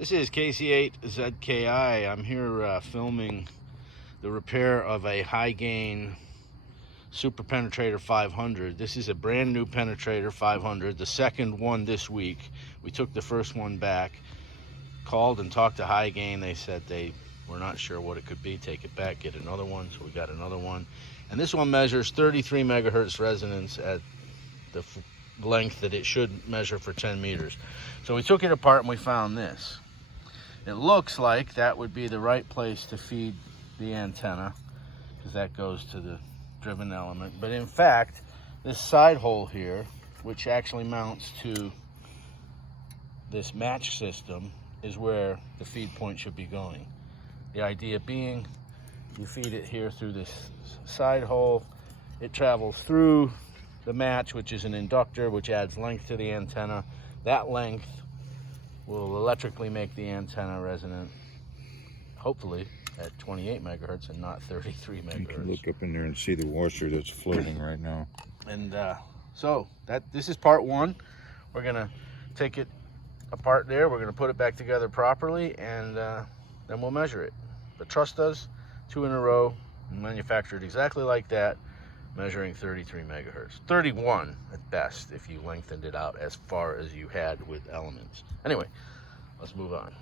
This is KC8ZKI. I'm here filming the repair of a Hy-Gain Super Penetrator 500. This is a brand new Penetrator 500, the second one this week. We took the first one back, called and talked to Hy-Gain. They said they were not sure what it could be. Take it back, get another one. So we got another one. And this one measures 33 megahertz resonance at the length that it should measure for 10 meters. So we took it apart and we found this. It looks like that would be the right place to feed the antenna, because that goes to the driven element. But in fact, this side hole here, which actually mounts to this match system, is where the feed point should be going. The idea being, you feed it here through this side hole, it travels through the match, which is an inductor, which adds length to the antenna. That length will electrically make the antenna resonant, hopefully at 28 megahertz and not 33 megahertz. You can look up in there and see the washer that's floating right now. And so this is part one. We're gonna take it apart there. We're gonna put it back together properly, and then we'll measure it. But trust us, 2 in a row, manufactured exactly like that, measuring 33 megahertz. 31 at best if you lengthened it out as far as you had with elements. Anyway, let's move on.